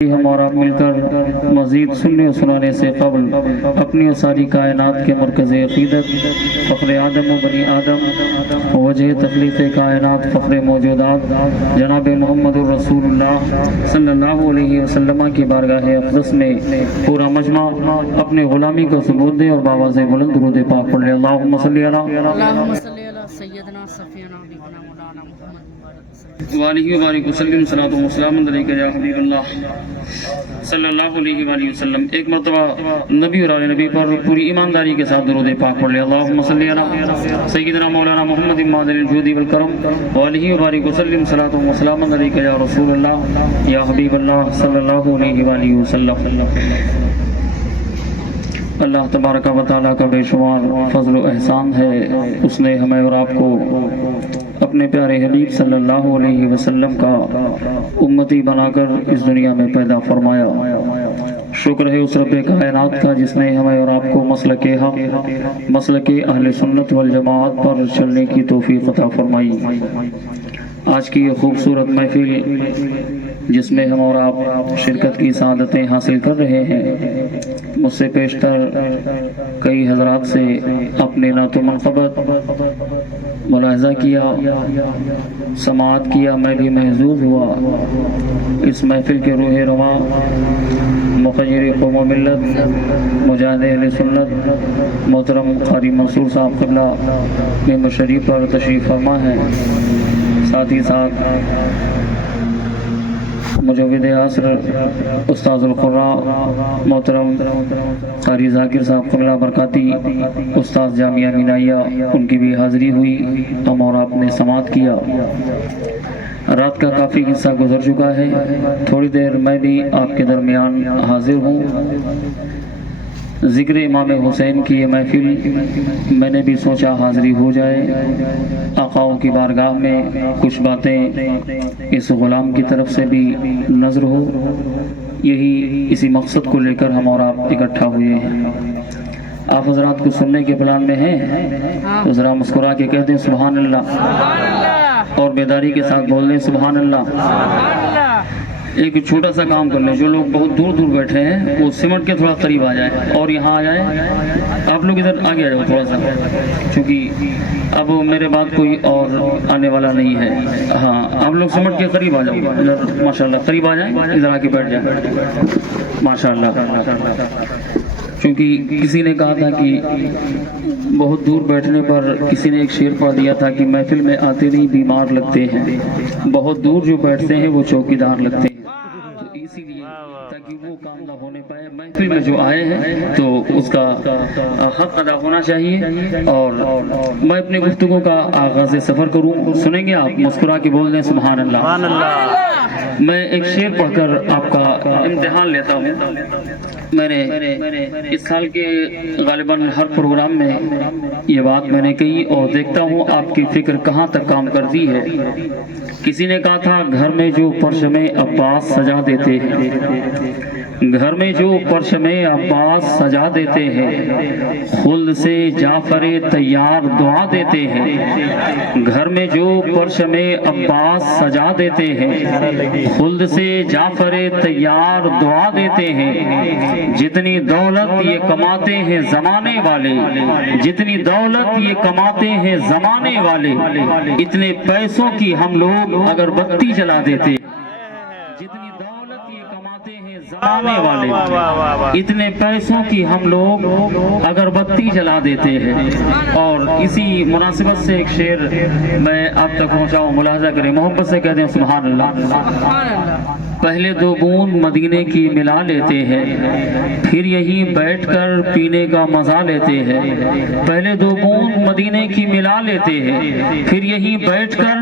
ہم اور آپ مل کر مزید سننے و سنانے سے قبل اپنی و ساری کائنات کے مرکز عقیدت فخر آدم و بنی آدم وجہ تخلیق کائنات فخر موجودات جناب محمد الرسول اللہ صلی اللہ علیہ وسلم کی بارگاہ اقدس میں پورا مجمع اپنے غلامی کو ثبوت دے اور باواز بلند درود پاک پڑھ لے۔ اللہم صلی علی سیدنا صفینا حبیبنا مولانا محمد وآلہ وبارک وسلم صلاۃ و سلام علیک یا حبیب اللہ صلی اللہ علیہ وآلہ وسلم۔ ایک مرتبہ نبی اور آل نبی پر پوری ایمانداری کے ساتھ درود پاک پڑھ لے۔ اللہم صلی علی سیدنا مولانا محمد معدن الجود والکرم وآلہ وبارک وسلم صلاۃ و سلام علیک یا رسول اللہ یا حبیب اللہ صلی اللہ علیہ وآلہ وسلم۔ اللہ تبارک و تعالیٰ کا بے شمار فضل و احسان ہے، اس نے ہمیں اور آپ کو اپنے پیارے حبیب صلی اللہ علیہ وسلم کا امتی بنا کر اس دنیا میں پیدا فرمایا۔ شکر ہے اس رب کائنات کا جس نے ہمیں اور آپ کو مسلک حق مسلک اہل سنت والجماعت پر چلنے کی توفیق عطا فرمائی۔ آج کی یہ خوبصورت محفل جس میں ہم اور آپ شرکت کی سعادتیں حاصل کر رہے ہیں، مجھ سے پیشتر کئی حضرات سے اپنے نعت و منقبت ملاحظہ کیا، سماعت کیا، میں بھی محظوظ ہوا۔ اس محفل کے روح رواں مخیر قوم و ملت مجاہد اہل سنت محترم قاری منصور صاحب قبلہ ممبر شریف پر تشریف فرما ہے، ساتھ ہی ساتھ مجود عصر استاذ القراء محترم قاری ذاکر صاحب قبلہ برکاتی استاذ جامعہ مینائیہ، ان کی بھی حاضری ہوئی، ہم اور آپ نے سماعت کیا۔ رات کا کافی حصہ گزر چکا ہے، تھوڑی دیر میں بھی آپ کے درمیان حاضر ہوں۔ ذکر امام حسین کی یہ محفل میں نے بھی سوچا حاضری ہو جائے، آقاؤں کی بارگاہ میں کچھ باتیں اس غلام کی طرف سے بھی نظر ہو، یہی اسی مقصد کو لے کر ہم اور آپ اکٹھا ہوئے ہیں۔ آپ حضرات کو سننے کے پلان میں ہیں تو ذرا مسکرا کے کہہ دیں سبحان اللہ، اور بیداری کے ساتھ بول دیں سبحان اللہ۔ ایک چھوٹا سا کام کر لیں، جو لوگ بہت دور دور بیٹھے ہیں وہ سمٹ کے تھوڑا قریب آ جائیں اور یہاں آ جائیں۔ آپ لوگ ادھر آگے آ جاؤ تھوڑا سا، چونکہ اب میرے بعد کوئی اور آنے والا نہیں ہے۔ ہاں آپ لوگ سمٹ کے قریب آ جاؤ، ادھر ماشاءاللہ قریب آ جائیں، ادھر آ کے بیٹھ جائیں ماشاءاللہ۔ چونکہ کسی نے کہا تھا کہ بہت دور بیٹھنے پر کسی نے ایک شعر پڑھ دیا تھا کہ محفل میں آتے نہیں بیمار لگتے ہیں، بہت دور جو بیٹھتے ہیں وہ چوکیدار لگتے ہیں۔ تو اسی لیے تاکہ وہ کام نہ ہونے پائے، محفل میں جو آئے ہیں تو اس کا حق ادا ہونا چاہیے۔ اور میں اپنے گفتگو کا آغاز سفر کروں، سنیں گے آپ؟ مسکرا کے بول دیں سبحان اللہ۔ میں ایک شعر پڑھ کر آپ کا امتحان لیتا ہوں۔ میں نے اس سال کے غالباً ہر پروگرام میں یہ بات میں نے کہی اور دیکھتا ہوں آپ کی فکر کہاں تک کام کرتی ہے۔ کسی نے کہا تھا گھر میں جو پرچم عباس سجا دیتے ہیں، گھر میں جو پرچم عباس سجا دیتے ہیں، خلد سے جعفر تیار دعا دیتے ہیں۔ گھر میں جو پرچم عباس سجا دیتے ہیں، خلد سے جعفر تیار دعا دیتے ہیں۔ جتنی دولت یہ کماتے ہیں زمانے والے، جتنی دولت یہ کماتے ہیں زمانے والے، اتنے پیسوں کی ہم لوگ اگر بتی جلا دیتے، جتنی دولت یہ کماتے ہیں زمانے والے، اتنے پیسوں کی ہم لوگ اگر بتی جلا دیتے ہیں۔ اور اسی مناسبت سے ایک شعر میں آپ تک پہنچاؤں، ملاحظہ کریں، محبت سے کہہ دیں سبحان اللہ۔ پہلے دو بوند مدینے کی ملا لیتے ہیں، پھر یہیں بیٹھ کر پینے کا مزہ لیتے ہیں۔ پہلے دو بوند مدینے کی ملا لیتے ہیں، پھر یہیں بیٹھ کر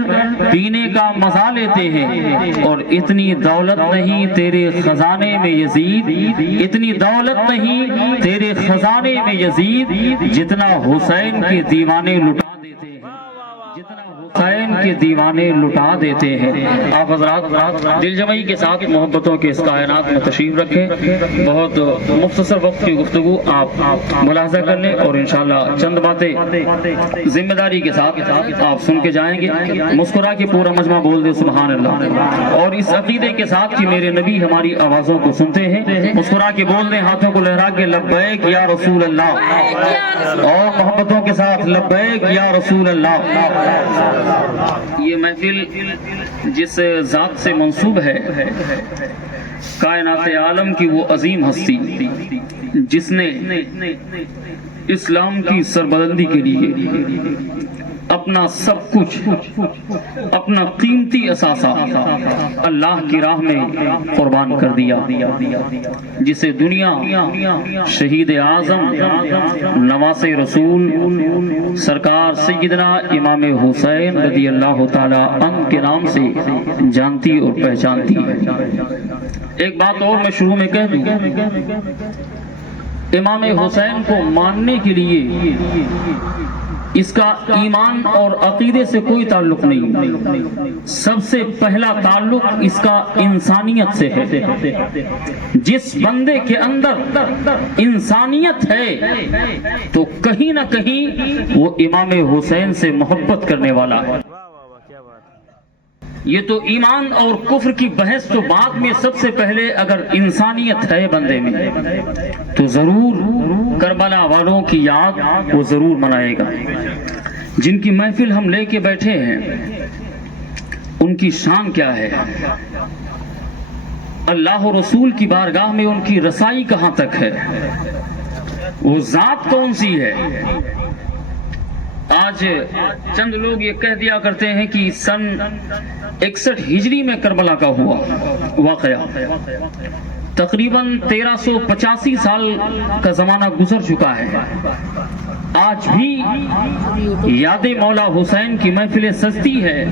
پینے کا مزہ لیتے ہیں۔ اور اتنی دولت نہیں تیرے خزانے میں یزید، اتنی دولت نہیں تیرے خزانے میں یزید، جتنا حسین کے دیوانے لٹا دیتے ہیں، جتنا حسین کے دیوانے لٹا دیتے ہیں۔ آپ حضرات دل جمعی کے ساتھ محبتوں کے اس کائنات میں تشریف رکھیں۔ بہت مختصر وقت کی گفتگو آپ ملاحظہ کر لیں اور انشاءاللہ چند باتیں ذمہ داری کے ساتھ آپ سن کے جائیں گے۔ مسکرا کے پورا مجمع بول دے سبحان اللہ، اور اس عقیدے کے ساتھ کہ میرے نبی ہماری آوازوں کو سنتے ہیں، مسکرا کے بول دیں، ہاتھوں کو لہرا کے لبیک یا رسول اللہ، اور محبتوں کے ساتھ لبیک یا رسول اللہ۔ یہ محفل جس ذات سے منسوب ہے، کائنات عالم کی وہ عظیم ہستی جس نے اسلام کی سربلندی کے لیے اپنا سب کچھ، اپنا قیمتی اثاثہ اللہ کی راہ میں قربان کر دیا، جسے دنیا شہید اعظم نواز رسول سرکار سیدنا امام حسین رضی اللہ تعالی عنہ کے نام سے جانتی اور پہچانتی ہے۔ ایک بات اور میں شروع میں کہہ دوں، امام حسین کو ماننے کے لیے اس کا ایمان اور عقیدے سے کوئی تعلق نہیں، سب سے پہلا تعلق اس کا انسانیت سے ہے۔ جس بندے کے اندر انسانیت ہے تو کہیں نہ کہیں وہ امام حسین سے محبت کرنے والا ہے۔ یہ تو ایمان اور کفر کی بحث تو بعد میں، سب سے پہلے اگر انسانیت ہے بندے میں تو ضرور کربلا والوں کی یاد وہ ضرور منائے گا۔ جن کی محفل ہم لے کے بیٹھے ہیں ان کی شان کیا ہے، اللہ و رسول کی بارگاہ میں ان کی رسائی کہاں تک ہے، وہ ذات کون سی ہے۔ آج چند لوگ یہ کہہ دیا کرتے ہیں کہ سن 61 ہجری میں کربلا کا ہوا واقعہ، تقریباً 1385 سال کا زمانہ گزر چکا ہے، آج بھی یاد مولا حسین کی محفلیں سجتی ہے،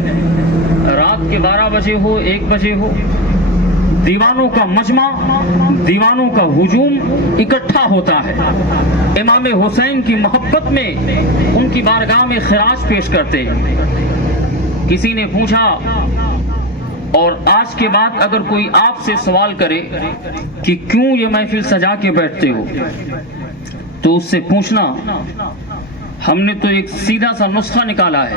رات کے 12 بجے ہو 1 بجے ہو، دیوانوں کا مجمع، دیوانوں کا ہجوم اکٹھا ہوتا ہے، امام حسین کی محبت میں ان کی بارگاہ میں خراج پیش کرتے ہیں۔ کسی نے پوچھا، اور آج کے بعد اگر کوئی آپ سے سوال کرے کہ کیوں یہ محفل سجا کے بیٹھتے ہو، تو اس سے پوچھنا ہم نے تو ایک سیدھا سا نسخہ نکالا ہے۔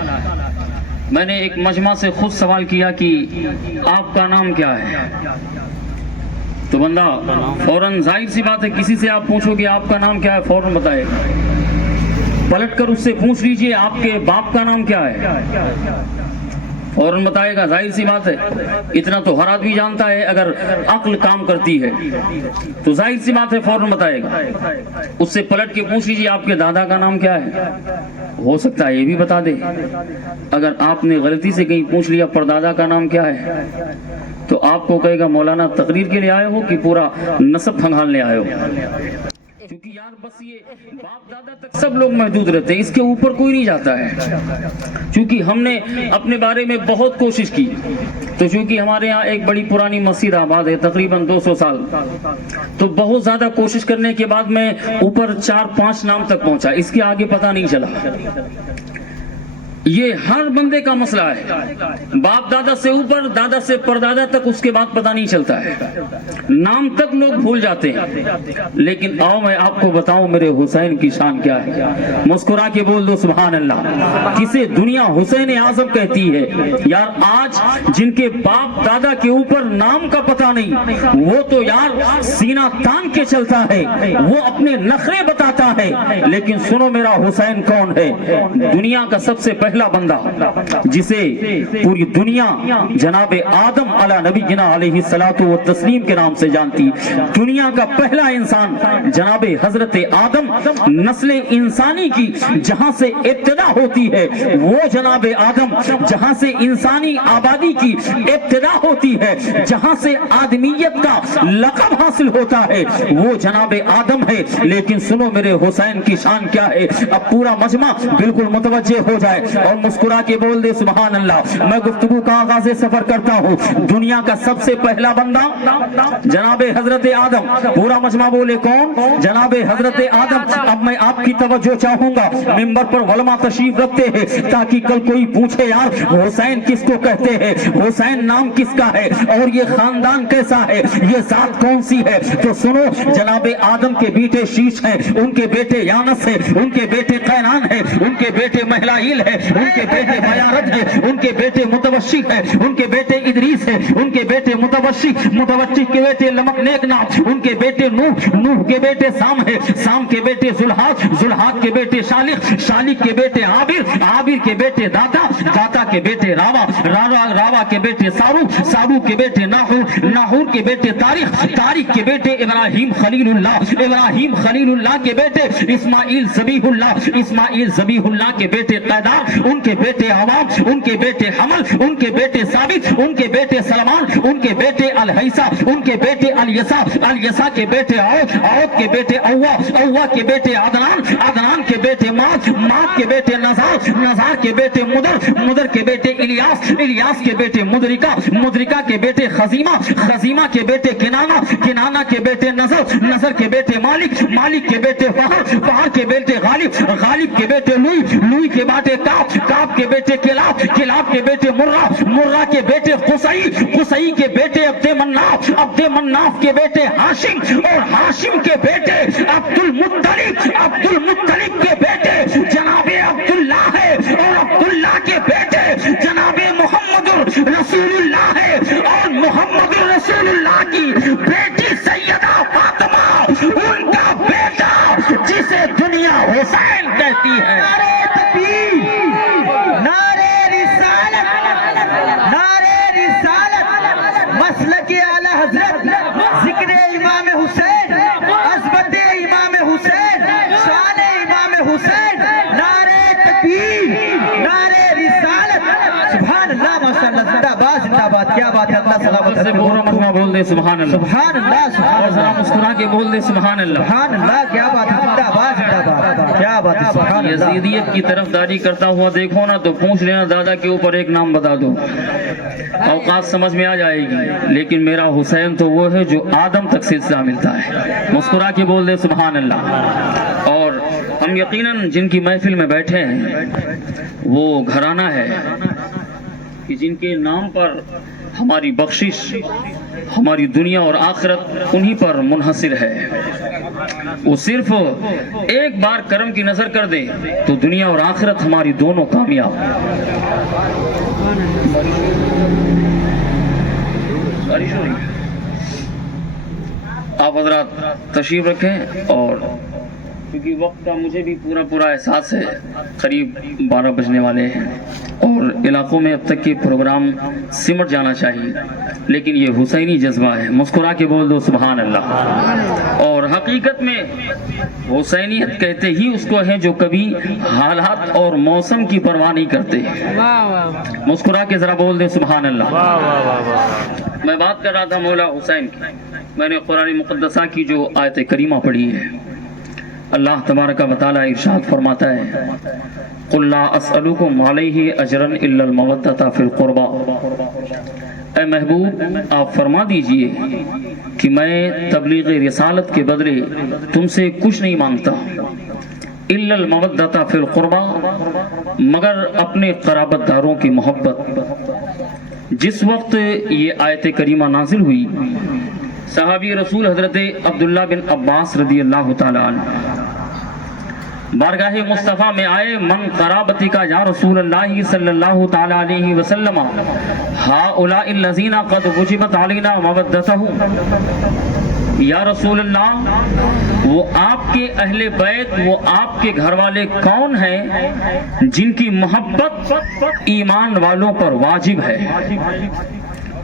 میں نے ایک مجمع سے خود سوال کیا کہ آپ کا نام کیا ہے، تو بندہ فوراً، ظاہر سی بات ہے کسی سے آپ پوچھو کہ آپ کا نام کیا ہے فوراً بتائے گا۔ پلٹ کر اس سے پوچھ لیجئے آپ کے باپ کا نام کیا ہے، فوراً بتائے گا، ظاہر سی بات ہے اتنا تو ہر آدمی جانتا ہے، اگر عقل کام کرتی ہے تو ظاہر سی بات ہے فوراً بتائے گا۔ اس سے پلٹ کے پوچھ لیجئے آپ کے دادا کا نام کیا ہے، ہو سکتا ہے یہ بھی بتا دے۔ اگر آپ نے غلطی سے کہیں پوچھ لیا پردادا کا نام کیا ہے، تو آپ کو کہے گا مولانا تقریر کے لیے آئے ہو کہ پورا نسب کھنگالنے آئے ہو، کیونکہ یار بس یہ باپ دادا تک سب لوگ محدود رہتے ہیں، اس کے اوپر کوئی نہیں جاتا ہے۔ چونکہ ہم نے اپنے بارے میں بہت کوشش کی، تو چونکہ ہمارے یہاں ایک بڑی پرانی مسجد آباد ہے تقریباً 200 سال، تو بہت زیادہ کوشش کرنے کے بعد میں اوپر 4-5 نام تک پہنچا، اس کے آگے پتہ نہیں چلا۔ یہ ہر بندے کا مسئلہ ہے، باپ دادا سے اوپر، دادا سے پردادا تک، اس کے بعد پتہ نہیں چلتا ہے، نام تک لوگ بھول جاتے ہیں۔ لیکن آؤ میں آپ کو بتاؤں میرے حسین کی شان کیا ہے، مسکرا کے بول دو سبحان اللہ۔ کسے دنیا حسین اعظم کہتی ہے، یار آج جن کے باپ دادا کے اوپر نام کا پتہ نہیں، وہ تو یار سینہ تان کے چلتا ہے، وہ اپنے نخرے بتاتا ہے، لیکن سنو میرا حسین کون ہے، دنیا کا سب سے پہلا بندہ جسے پوری دنیا جناب آدم علی نبینا علیہ الصلوۃ والتسلیم کے نام سے جانتی، دنیا کا پہلا انسان جناب حضرت آدم، نسل انسانی کی جہاں سے ابتدا ہوتی ہے وہ جناب آدم، جہاں سے انسانی آبادی کی ابتدا ہوتی ہے، جہاں سے آدمیت کا لقب حاصل ہوتا ہے وہ جناب آدم ہے۔ لیکن سنو میرے حسین کی شان کیا ہے، اب پورا مجمع بالکل متوجہ ہو جائے، اور مسکرا کے بول دے سبحان اللہ۔ میں گفتگو کا آغاز سفر کرتا ہوں۔ دنیا کا سب سے پہلا بندہ جناب حضرت آدم، پورا مجمع بولے کون؟ جناب حضرت آدم۔ اب میں آپ کی توجہ چاہوں گا، ممبر پر علماء تشریف رکھتے ہیں تاکہ کل کوئی پوچھے یار حسین کس کو کہتے ہیں، حسین نام کس کا ہے، اور یہ خاندان کیسا ہے، یہ ذات کون سی ہے؟ تو سنو، جناب آدم کے بیٹے شیش ہیں، ان کے بیٹے یانس ہیں، ان کے بیٹے قینان ہیں، ان کے بیٹے مہلائیل ہیں، ان کے بیٹے بیارد ہیں، ان کے بیٹے متوشی ہیں، ان کے بیٹے ادریس ہیں، ان کے بیٹے متوشی کے بیٹے لمکنیکنا، ان کے بیٹے نوح کے بیٹے سام ہیں، سام کے بیٹے زلحاد کے بیٹے شالق کے بیٹے عابر کے بیٹے داتا کے بیٹے راوا کے بیٹے سارو کے بیٹے ناہور کے بیٹے تاریخ کے بیٹے ابراہیم خلیل اللہ کے بیٹے اسماعیل ذبیح اللہ کے بیٹے قیدار، ان کے بیٹے عوام، ان کے بیٹے حمل، ان کے بیٹے ثابت، ان کے بیٹے سلمان، ان کے بیٹے الحیسہ، ان کے بیٹے الیسا کے بیٹے عود کے بیٹے اوہ کے بیٹے عدنان کے بیٹے ماد کے بیٹے نزار کے بیٹے مدر کے بیٹے الیاس کے بیٹے مدرکہ کے بیٹے خزیمہ کے بیٹے کنانہ کے بیٹے نظر کے بیٹے مالک کے بیٹے فہر کے بیٹے غالب کے بیٹے لوئی کے بیٹے کعب کے بیٹے کلاب کے بیٹے مرہ کے بیٹے قصی کے بیٹے عبد مناف کے بیٹے ہاشم، اور ہاشم کے بیٹے عبد المطلب کے بیٹے جناب عبداللہ ہے، اور عبداللہ کے بیٹے جناب محمد رسول اللہ ہے، اور محمد رسول اللہ کی بیٹی سیدہ فاطمہ، ان کا بیٹا جسے دنیا حسین کہتی ہے۔ نعرہ تکبیر، نعرہ رسالت، مسلک اعلی حضرت، ذکر امام حسین، عظمت امام حسین، شان امام حسین، نعرہ تکبیر، نعرہ رسالت، سبحان اللہ، ماشاءاللہ، زندہ باد، کیا بات ہے، اللہ سلامت سے پورا مجمع بول دے سبحان اللہ، سبحان اللہ، سبحان اللہ، مسکرا کے بول دے سبحان اللہ، سبحان اللہ، کیا بات ہے، زندہ باد، کیا بات ہے، سبحان اللہ۔ یزیدیت کی طرف داری کرتا ہوا دیکھو نا تو پوچھ لینا دادا کے اوپر ایک نام بتا دو، اوقات سمجھ میں آ جائے گی، لیکن میرا حسین تو وہ ہے جو آدم تک سلسلہ ملتا ہے، مسکرا کے بول دے سبحان اللہ۔ اور ہم یقیناً جن کی محفل میں بیٹھے ہیں وہ گھرانہ ہے کہ جن کے نام پر ہماری بخشش، ہماری دنیا اور آخرت انہی پر منحصر ہے۔ وہ صرف ایک بار کرم کی نظر کر دے تو دنیا اور آخرت ہماری دونوں کامیاب۔ آپ حضرات تشریف رکھیں، اور کیونکہ وقت کا مجھے بھی پورا احساس ہے، قریب 12 بجنے والے ہیں اور علاقوں میں اب تک کے پروگرام سمٹ جانا چاہیے، لیکن یہ حسینی جذبہ ہے، مسکرا کے بول دو سبحان اللہ۔ اور حقیقت میں حسینیت کہتے ہی اس کو ہے جو کبھی حالات اور موسم کی پرواہ نہیں کرتے، مسکرا کے ذرا بول دے سبحان اللہ۔ میں بات کر رہا تھا مولا حسین کی، میں نے قرآن مقدسہ کی جو آیت کریمہ پڑھی ہے، اللہ تبارک و تعالی ارشاد فرماتا ہے قُلْ لَا أَسْأَلُكُمْ عَلَيْهِ أَجْرًا إِلَّا الْمَوَدَّةَ فِي الْقُرْبَى۔ اے محبوب آپ فرما دیجئے کہ میں تبلیغ رسالت کے بدلے تم سے کچھ نہیں مانگتا، إِلَّا الْمَوَدَّةَ فِي الْقُرْبَى، مگر اپنے قرابت داروں کی محبت۔ جس وقت یہ آیت کریمہ نازل ہوئی، صحابی رسول حضرت عبداللہ بن عباس رضی اللہ تعالیٰ عنہ بارگاہ مصطفیٰ میں آئے، من قرابتی کا یا رسول اللہ صلی اللہ تعالیٰ علیہ وسلم ہؤلاء الذین قد وجبت علینا مودتہم، یا رسول اللہ وہ آپ کے اہل بیت، وہ آپ کے گھر والے کون ہیں جن کی محبت ایمان والوں پر واجب ہے؟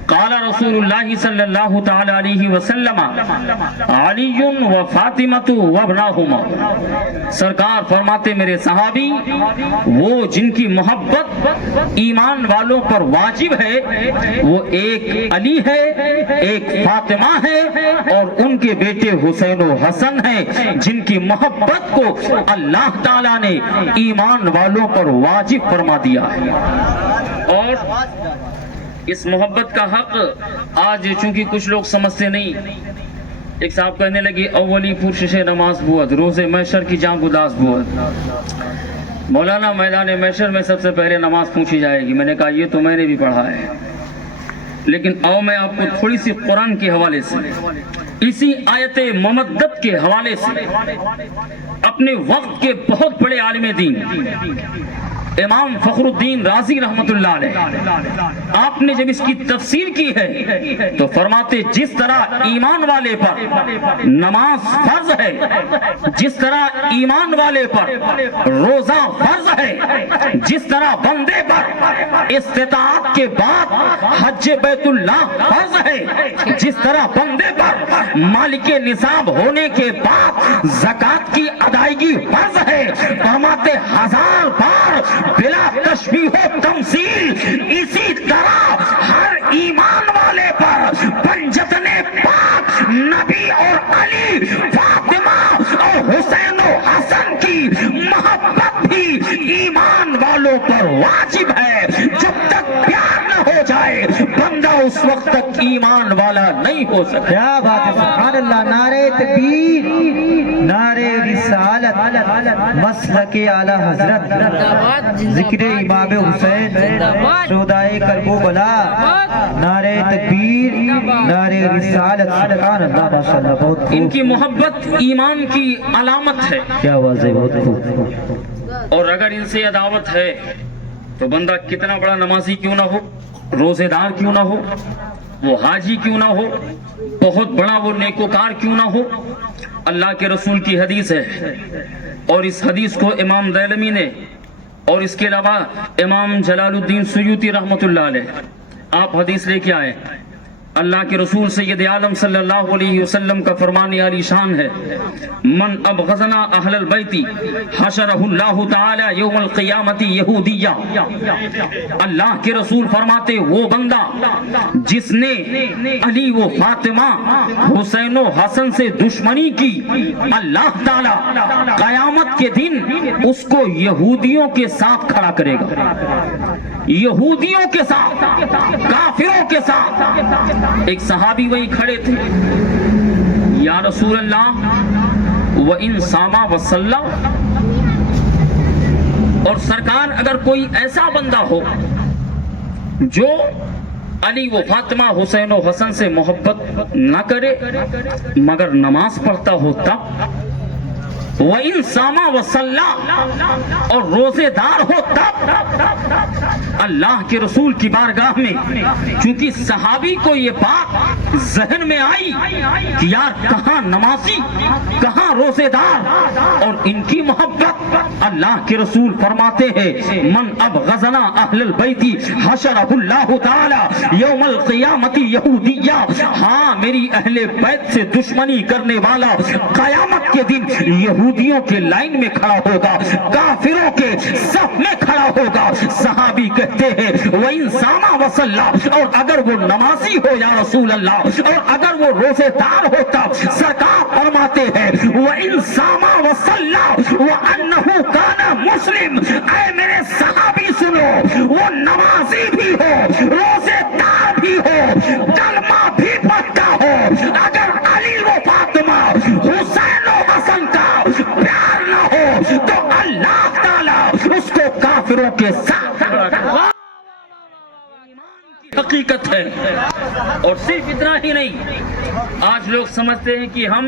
قال رسول اللہ صلی اللہ تعالی علیہ وسلم علی و فاطمۃ و ابناہما، سرکار فرماتے میرے صحابی وہ جن کی محبت ایمان والوں پر واجب ہے وہ ایک علی ہے، ایک فاطمہ ہے اور ان کے بیٹے حسین و حسن ہیں جن کی محبت کو اللہ تعالیٰ نے ایمان والوں پر واجب فرما دیا ہے۔ اور اس محبت کا حق آج چونکہ کچھ لوگ سمجھتے نہیں، ایک صاحب کہنے لگے اولی پرشش نماز بود روز محشر کی جان گداز بود، مولانا میدان محشر میں سب سے پہلے نماز پوچھی جائے گی۔ میں نے کہا یہ تو میں نے بھی پڑھا ہے، لیکن آؤ میں آپ کو تھوڑی سی قرآن کے حوالے سے، اسی آیت ممدد کے حوالے سے، اپنے وقت کے بہت بڑے عالم دین امام فخر الدین رازی رحمت اللہ علیہ، آپ نے جب اس کی تفسیر کی ہے تو فرماتے جس طرح ایمان والے پر نماز فرض ہے، جس طرح ایمان والے پر روزہ فرض ہے، جس طرح بندے پر استطاعت کے بعد حج بیت اللہ فرض ہے، جس طرح بندے پر مالک نصاب ہونے کے بعد زکوٰۃ کی ادائیگی فرض ہے، فرماتے 1000 بار بلا تشبیہ و تمثیل اسی طرح ہر ایمان والے پر پنجتن پاک نبی اور علی، فاطمہ اور حسین و حسن کی محبت بھی ایمان والوں پر واجب ہے۔ جب تک پیار نہ ہو جائے بندہ اس وقت تک ایمان والا نہیں ہو سکتا۔ کیا بات ہے، سبحان اللہ، نعرہ تکبیر، نعرہ رسالت، مسلک اعلی حضرت، ذکر امام حسین، شہدائے کربلا، نعرہ تکبیر، نعرہ رسالت، سبحان اللہ، ماشاءاللہ، بہت خوب۔ ان کی محبت ایمان کی علامت ہے، کیا واضح، بہت خوب۔ اور اگر ان سے عداوت ہے تو بندہ کتنا بڑا نمازی کیوں نہ ہو، روزے دار کیوں نہ ہو، وہ حاجی کیوں نہ ہو، بہت بڑا وہ نیکوکار کیوں نہ ہو، اللہ کے رسول کی حدیث ہے، اور اس حدیث کو امام دیلمی نے اور اس کے علاوہ امام جلال الدین سیوطی رحمت اللہ علیہ آپ حدیث لے کے آئے۔ اللہ کے رسول سید عالم صلی اللہ علیہ وسلم کا فرمان عالی شان ہے، من ابغضنا اہل البیت حشرہ اللہ تعالی یوم القیامت یہودیہ، اللہ کے رسول فرماتے وہ بندہ جس نے علی و فاطمہ حسین و حسن سے دشمنی کی، اللہ تعالی قیامت کے دن اس کو یہودیوں کے ساتھ کھڑا کرے گا، یہودیوں کے ساتھ، کافروں کے ساتھ۔ ایک صحابی وہی کھڑے تھے، یا رسول اللہ وَإِن صَامَ وَصَلَّى، اور سرکار اگر کوئی ایسا بندہ ہو جو علی و فاطمہ حسین و حسن سے محبت نہ کرے مگر نماز پڑھتا ہو تب، وَإِن صَامَ وَصَلَّى، اور روزے دار ہو تب، اللہ کے رسول کی بارگاہ میں چونکہ صحابی کو یہ بات ذہن میں آئی کہ یار کہاں نمازی کہاں روزے دار اور ان کی محبت، اللہ کے رسول فرماتے ہیں من ابغضنا اہل البیت حشرہ اللہ تعالی یوم القیامت یہودیہ، ہاں میری اہل بیت سے دشمنی کرنے والا قیامت کے دن یہودیوں کے لائن میں کھڑا ہوگا، کافروں کے صف میں کھڑا ہوگا۔ صحابی کہتے ہیں وَإِن صَامَ وَصَلَّى، اور اگر وہ نمازی ہو یا رسول اللہ، اور اگر وہ روزے دار ہوتا، سرکار فرماتے ہیں وَإِن صَامَ وَصَلَّى وَأَنَّهُ كَانَ مُسْلِم، اے میرے صحابی سنو، وہ نمازی بھی ہو، روزے دار بھی ہو، کلمہ بھی پڑھتا ہو، اگر علی و فاطمہ حسین و حسن کا پیار نہ ہو تو اللہ تعالی اس کو کافروں کے ساتھ حقیقت ہے۔ اور صرف اتنا ہی نہیں، آج لوگ سمجھتے ہیں کہ ہم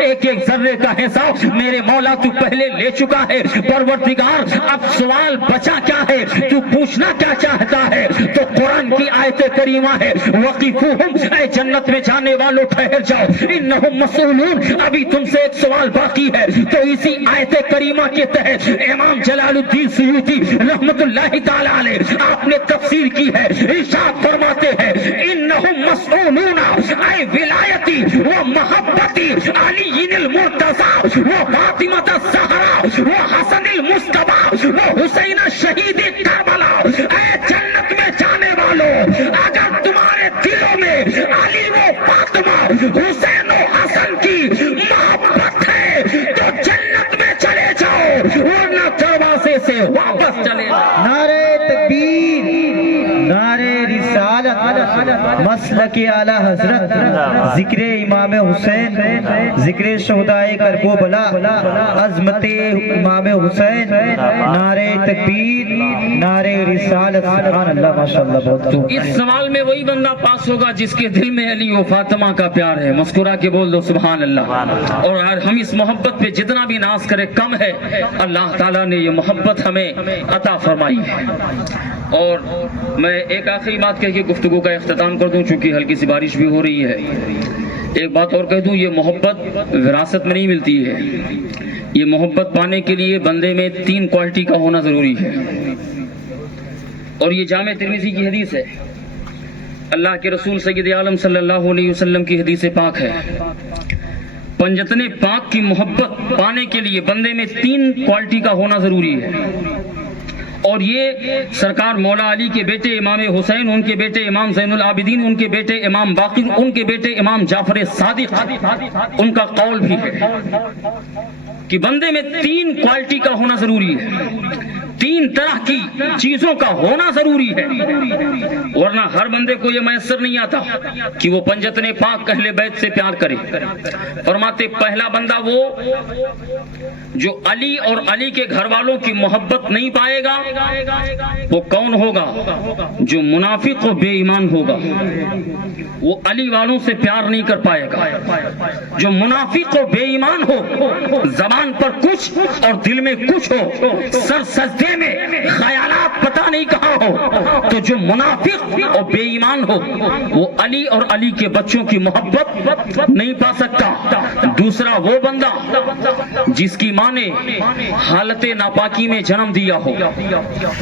ایک ایک ذرے کا حساب میرے مولا تو پہلے لے چکا ہے پروردگار اب سوال بچا کیا ہے تو پوچھنا کیا چاہتا ہے تو قرآن کی آیت کریمہ ہے وقفوہم اے جنت میں جانے والوں ٹھہر جاؤ انہم مسئولون ابھی تم سے ایک سوال باقی ہے تو اسی آیت کریمہ کے تحت امام جلال الدین سیوطی رحمت اللہ تعالی علیہ آپ نے تفسیر کی ہے ارشاد فرماتے ہیں انہم مسئولون اے ولایتی و محبتی علی المرتضی و فاطمہ الزہرا و حسن المصطفی و حسین شہید کربلا اے جنت میں جانے والوں اگر تمہارے دلوں میں علی و فاطمہ حسین و حسن کی محبت ہے تو جنت میں چلے جاؤ ورنہ دروازے سے واپس چلے جاؤ نعرہ تکبیر نعرہ رسالت مسلک اعلی حضرت ذکر امام حسین ذکر شہدائے کربلا عظمت امام حسین نعرہ تکبیر نعرہ رسالت سبحان اللہ ماشاءاللہ بہت خوب اس سوال میں وہی بندہ پاس ہوگا جس کے دل میں علی و فاطمہ کا پیار ہے مسکرا کے بول دو سبحان اللہ اور ہم اس محبت پہ جتنا بھی ناز کرے کم ہے اللہ تعالیٰ نے یہ محبت ہمیں عطا فرمائی ہے اور میں ایک آخری بات کہہ کے گفتگو کا اختتام کر دوں چونکہ ہلکی سی بارش بھی ہو رہی ہے ایک بات اور کہہ دوں یہ محبت وراثت میں نہیں ملتی ہے یہ محبت پانے کے لیے بندے میں 3 کوالٹی کا ہونا ضروری ہے اور یہ جامع ترمذی کی حدیث ہے اللہ کے رسول سید عالم صلی اللہ علیہ وسلم کی حدیث پاک ہے پنجتن پاک کی محبت پانے کے لیے بندے میں 3 کوالٹی کا ہونا ضروری ہے اور یہ سرکار مولا علی کے بیٹے امام حسین ان کے بیٹے امام زین العابدین ان کے بیٹے امام باقر ان کے بیٹے امام جعفر صادق ان کا قول بھی ہے کہ بندے میں 3 کوالٹی کا ہونا ضروری ہے 3 طرح کی چیزوں کا ہونا ضروری ہے ورنہ ہر بندے کو یہ میسر نہیں آتا کہ وہ پنجتن پاک اہل بیت سے پیار کرے فرماتے پہلا بندہ وہ جو علی اور علی کے گھر والوں کی محبت نہیں پائے گا وہ کون ہوگا جو منافق و بے ایمان ہوگا وہ علی والوں سے پیار نہیں کر پائے گا جو منافق و بے ایمان ہو زبان پر کچھ اور دل میں کچھ ہو سر سجدے میں خیالات پتہ نہیں کہاں ہو تو جو منافق اور بے ایمان ہو وہ علی اور علی کے بچوں کی محبت نہیں پا سکتا دوسرا وہ بندہ جس کی ماں نے حالت ناپاکی میں جنم دیا ہو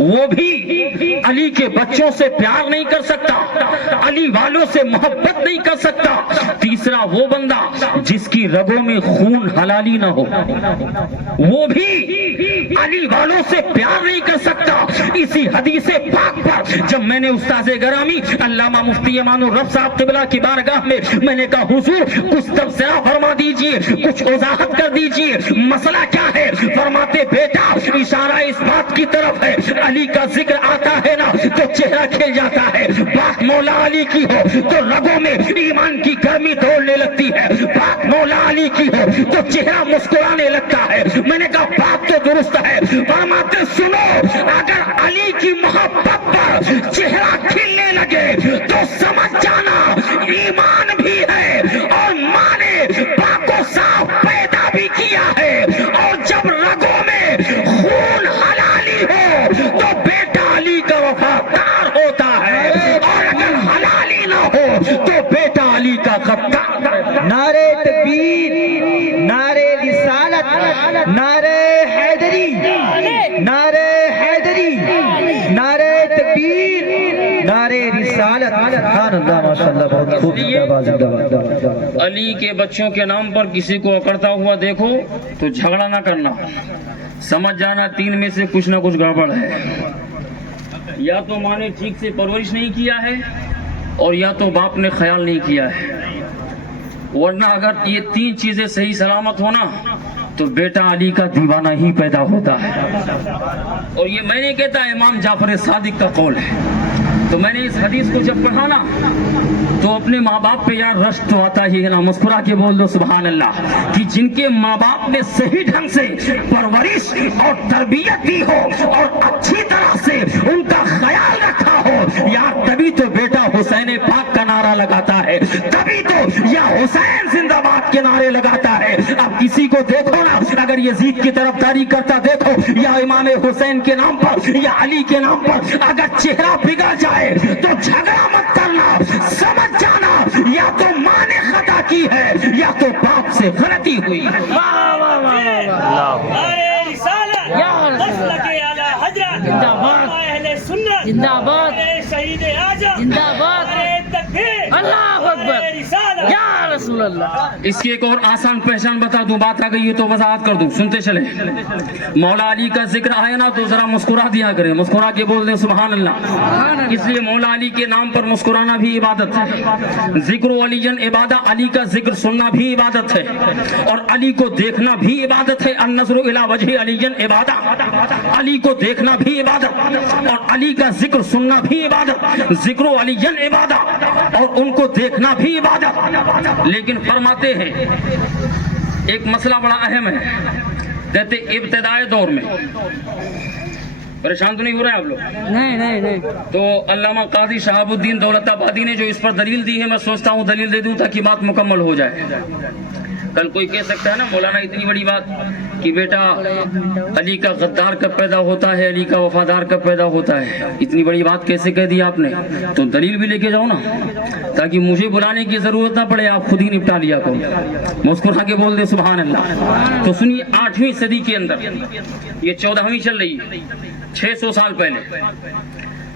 وہ بھی علی کے بچوں سے پیار نہیں کر سکتا علی والوں سے محبت نہیں کر سکتا تیسرا وہ بندہ جس کی رگوں میں خون حلالی نہ ہو وہ بھی علی والوں سے پیار نہیں کر سکتا اسی حدیث پاک پر جب میں نے استاذ گرامی علامہ مفتی امان الرب صاحب قبلہ کی بارگاہ میں نے کہا حضور کچھ تبصرہ فرما دیجئے کچھ وضاحت کر دیجئے مسئلہ کیا ہے فرماتے بیٹا اشارہ اس بات کی طرف ہے علی کا ذکر آتا ہے نا تو چہرہ کھل جاتا ہے بات مولا علی کی ہو تو رگوں میں ایمان کی گرمی دوڑنے لگتی ہے بات مولا علی کی ہو تو چہرہ مسکرانے لگتا ہے میں نے کہا بات تو درست ہے فرماتے سنو اگر علی کی محبت پر چہرہ کھلنے لگے تو سمجھ جانا ایمان بھی ہے اور ماں نے پاک و صاف پیدا بھی کیا ہے اور جب رگوں میں خون حلالی ہو تو بیٹا علی کا وفادار ہوتا ہے اور اگر حلالی نہ ہو تو بیٹا علی کا غدار نعرہ تکبیر نعرہ رسالت نعرہ حیدری نعرہ حیدری نعرہ تکبیر نعرہ رسالت سبحان اللہ ماشاءاللہ بہت خوب زندہ باد علی کے بچوں کے نام پر کسی کو اکڑتا ہوا دیکھو تو جھگڑا نہ کرنا سمجھ جانا 3 میں سے کچھ نہ کچھ گڑبڑ ہے یا تو ماں نے ٹھیک سے پرورش نہیں کیا ہے اور یا تو باپ نے خیال نہیں کیا ہے ورنہ اگر یہ 3 چیزیں صحیح سلامت ہونا تو بیٹا علی کا دیوانہ ہی پیدا ہوتا ہے اور یہ میں نہیں کہتا امام جعفر صادق کا قول ہے تو میں نے اس حدیث کو جب پڑھا نا تو اپنے ماں باپ پہ یار رشک تو آتا ہی ہے نا مسکرا کے بول دو سبحان اللہ کہ جن کے ماں باپ نے صحیح ڈھنگ سے پرورش اور تربیت دی ہو اور اچھی طرح سے ان کا خیال رکھا ہو یار تبھی تو بیٹا حسین پاک کا نعرہ لگاتا ہے، تبھی تو یا حسین زندہ باد کے نعرے لگاتا ہے۔ اب کسی کو دیکھو نا، اگر یزید کی طرفداری کرتا دیکھو، یا امام حسین کے نام پر یا علی کے نام پر اگر چہرہ بگڑ جائے تو جھگڑا مت کرنا، سمجھ جانا یا تو ماں نے خطا کی ہے یا تو باپ سے غلطی ہوئی ہے۔ زندہ باد زندہ باد زندہ باد اللہ اکبر یا رسول اللہ۔ اس کی ایک اور آسان پہچان بتا دوں، بات آ گئی ہے تو وضاحت کر دوں، سنتے چلیں۔ مولا علی کا ذکر آئے نا تو ذرا مسکرا دیا کریں، مسکرا کے بول دیں سبحان اللہ۔ اس لیے مولا علی کے نام پر مسکرانا بھی عبادت ہے، ذکر علی عبادت، علی کا ذکر سننا بھی عبادت ہے، اور علی کو دیکھنا بھی عبادت ہے۔ النظر الی وجہ علی عبادت، علی کو دیکھنا بھی عبادت اور علی کا ذکر سننا بھی عبادت، ذکر علی عبادت اور ان کو دیکھنا بھی عبادت۔ لیکن فرماتے ہیں ایک مسئلہ بڑا اہم ہے، کہتے ابتدائی دور میں، پریشان تو نہیں ہو رہے ہیں آپ لوگ؟ نہیں تو علامہ قاضی شہاب الدین دولت آبادی نے جو اس پر دلیل دی ہے، میں سوچتا ہوں دلیل دے دوں تاکہ بات مکمل ہو جائے۔ کل کوئی کہہ سکتا ہے نا مولانا اتنی بڑی بات کہ بیٹا علی کا غدار کب پیدا ہوتا ہے، علی کا وفادار کب پیدا ہوتا ہے، اتنی بڑی بات کیسے کہہ دی آپ نے؟ تو دلیل بھی لے کے جاؤ نا، تاکہ مجھے بلانے کی ضرورت نہ پڑے، آپ خود ہی نپٹا لیا کرو۔ مسکرا کے بول دے سبحان اللہ۔ تو سنیے، 8ویں صدی کے اندر، یہ 14ویں چل رہی ہے، 600 سال پہلے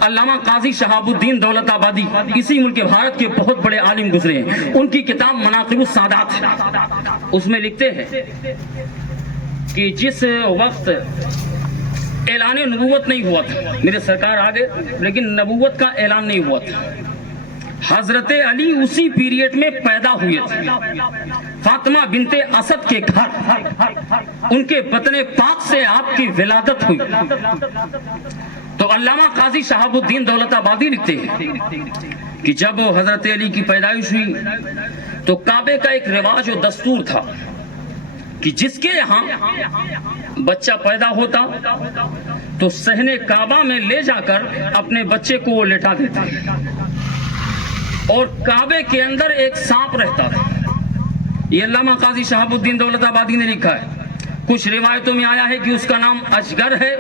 علامہ قاضی شہاب الدین دولت آبادی اسی ملک بھارت کے بہت بڑے عالم گزرے ہیں، ان کی کتاب مناقب السادات ہے، اس میں لکھتے ہیں کہ جس وقت اعلان نبوت نہیں ہوا تھا، میرے سرکار آگے لیکن نبوت کا اعلان نہیں ہوا تھا، حضرت علی اسی پیریڈ میں پیدا ہوئے تھے، فاطمہ بنت اسد کے گھر ان کے بطن پاک سے آپ کی ولادت ہوئی۔ تو علامہ قاضی شہاب الدین دولت آبادی لکھتے ہیں کہ جب حضرت علی کی پیدائش ہوئی تو کعبے کا ایک رواج و دستور تھا کہ جس کے یہاں بچہ پیدا ہوتا تو صحن کعبہ میں لے جا کر اپنے بچے کو وہ لٹا دیتے، اور کعبے کے اندر ایک سانپ رہتا تھا۔ یہ علامہ قاضی شہاب الدین دولت آبادی نے لکھا ہے۔ کچھ روایتوں میں آیا ہے کہ اس کا نام اجگر ہے،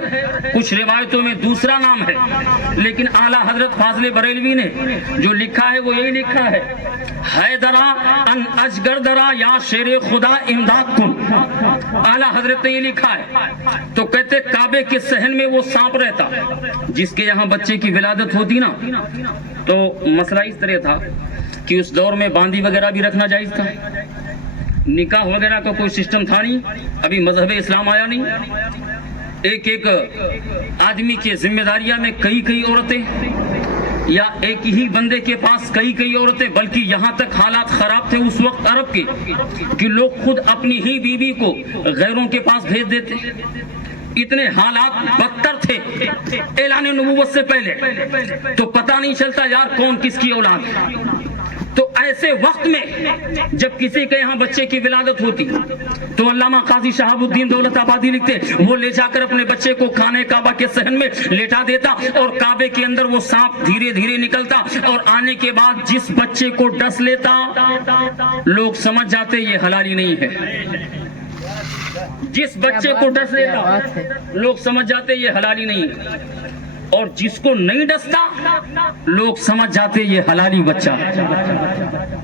کچھ روایتوں میں دوسرا نام ہے، لیکن اعلیٰ حضرت فاضل بریلوی نے جو لکھا ہے وہ یہی لکھا ہے، حیدرا ان اجگر درا یا شیر خدا امداد کن۔ اعلیٰ حضرت نے یہ لکھا ہے۔ تو کہتے کعبے کے صحن میں وہ سانپ رہتا، جس کے یہاں بچے کی ولادت ہوتی نا، تو مسئلہ اس طرح تھا کہ اس دور میں باندی وغیرہ بھی رکھنا جائز تھا، نکاح وغیرہ کا کوئی سسٹم تھا نہیں، ابھی مذہب اسلام آیا نہیں، ایک آدمی کے ذمہ داریاں میں کئی عورتیں، یا ایک ہی بندے کے پاس کئی عورتیں، بلکہ یہاں تک حالات خراب تھے اس وقت عرب کے کہ لوگ خود اپنی ہی بیوی کو غیروں کے پاس بھیج دیتے، اتنے حالات بدتر تھے اعلان نبوت سے پہلے، تو پتہ نہیں چلتا یار کون کس کی اولاد ہے۔ تو ایسے وقت میں جب کسی کے یہاں بچے کی ولادت ہوتی تو علامہ قاضی شہاب الدین دولت آبادی لکھتے وہ لے جا کر اپنے بچے کو خانے کعبہ کے صحن میں لیٹا دیتا، اور کعبے کے اندر وہ سانپ دھیرے دھیرے نکلتا، اور آنے کے بعد جس بچے کو ڈس لیتا لوگ سمجھ جاتے یہ حلالی نہیں ہے، جس بچے کو ڈس لیتا لوگ سمجھ جاتے یہ حلالی نہیں ہے، اور جس کو نہیں ڈستا لوگ سمجھ جاتے یہ حلالی بچہ۔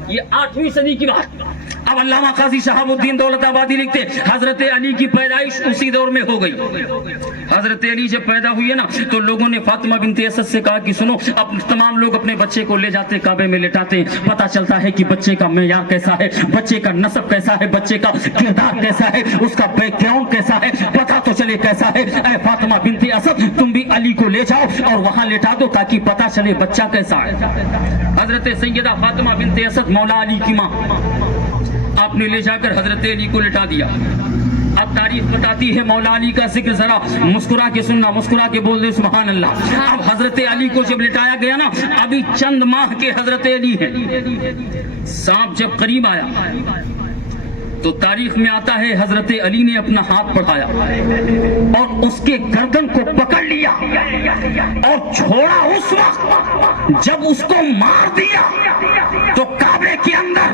یہ 8ویں صدی کی بات۔ اب علامہ قاضی شہاب الدین دولت آبادی لکھتے حضرت علی کی پیدائش اسی دور میں ہو گئی۔ حضرت علی جب پیدا ہوئے نا تو لوگوں نے فاطمہ بنت اسد سے کہا کہ سنو، اب تمام لوگ اپنے بچے کو لے جاتے کعبے میں لٹاتے، پتہ چلتا ہے کہ بچے کا معیار کیسا ہے، بچے کا نسب کیسا ہے، بچے کا کردار کیسا ہے، اس کا بیک گراؤنڈ کیسا ہے، پتہ تو چلے کیسا ہے۔ اے فاطمہ بنت اسد تم بھی علی کو لے جاؤ اور وہاں لٹا دو تاکہ پتہ چلے بچہ کیسا ہے۔ حضرت سیدہ فاطمہ بنت اسد مولا علی کی ماں، آپ نے لے جا کر حضرت علی کو لٹا دیا۔ اب تاریخ بتاتی ہے مولا علی کا ذکر ذرا مسکرا کے سننا، مسکرا کے بول دے سبحان اللہ۔ اب حضرت علی کو جب لٹایا گیا نا، ابھی چند ماہ کے حضرت علی ہیں، سانپ جب قریب آیا تو تاریخ میں آتا ہے حضرت علی نے اپنا ہاتھ بڑھایا اور اس کے گردن کو پکڑ لیا اور چھوڑا اس وقت جب اس کو مار دیا تو کعبے کے اندر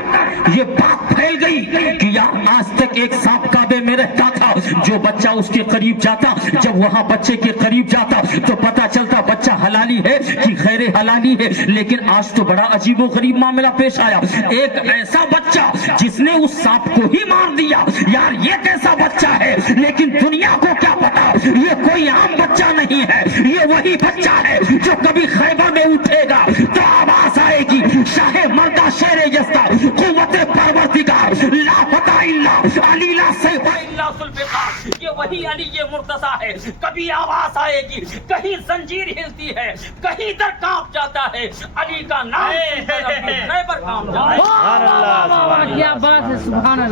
یہ بات پھیل گئی کہ یار آج تک ایک سانپ کعبے میں رہتا تھا، جو بچہ اس کے قریب جاتا، جب وہاں بچے کے قریب جاتا تو پتا چلتا بچہ حلالی ہے کہ غیر حلالی ہے، لیکن آج تو بڑا عجیب و غریب معاملہ پیش آیا، ایک ایسا بچہ جس نے اس سانپ کو ہی مار دیا، یار یہ کیسا بچہ ہے، لیکن دنیا کو کیا پتا یہ کوئی عام بچہ نہیں ہے، یہ وہی بچہ ہے جو کبھی خیبر میں اٹھے گا تو آواز آئے گی شاہ مردہ شیر یزدہ قوت پروردگار لا فتح الا علی لا سیف الا ذوالفقار، یہ وہی علی مرتضیٰ ہے، کبھی آواز آئے گی، کہیں زنجیر ہلتی ہے، کہیں در کانپ جاتا ہے، علی کا نام خیبر کانپ جاتا ہے۔ کیا بات ہے، سبحان اللہ۔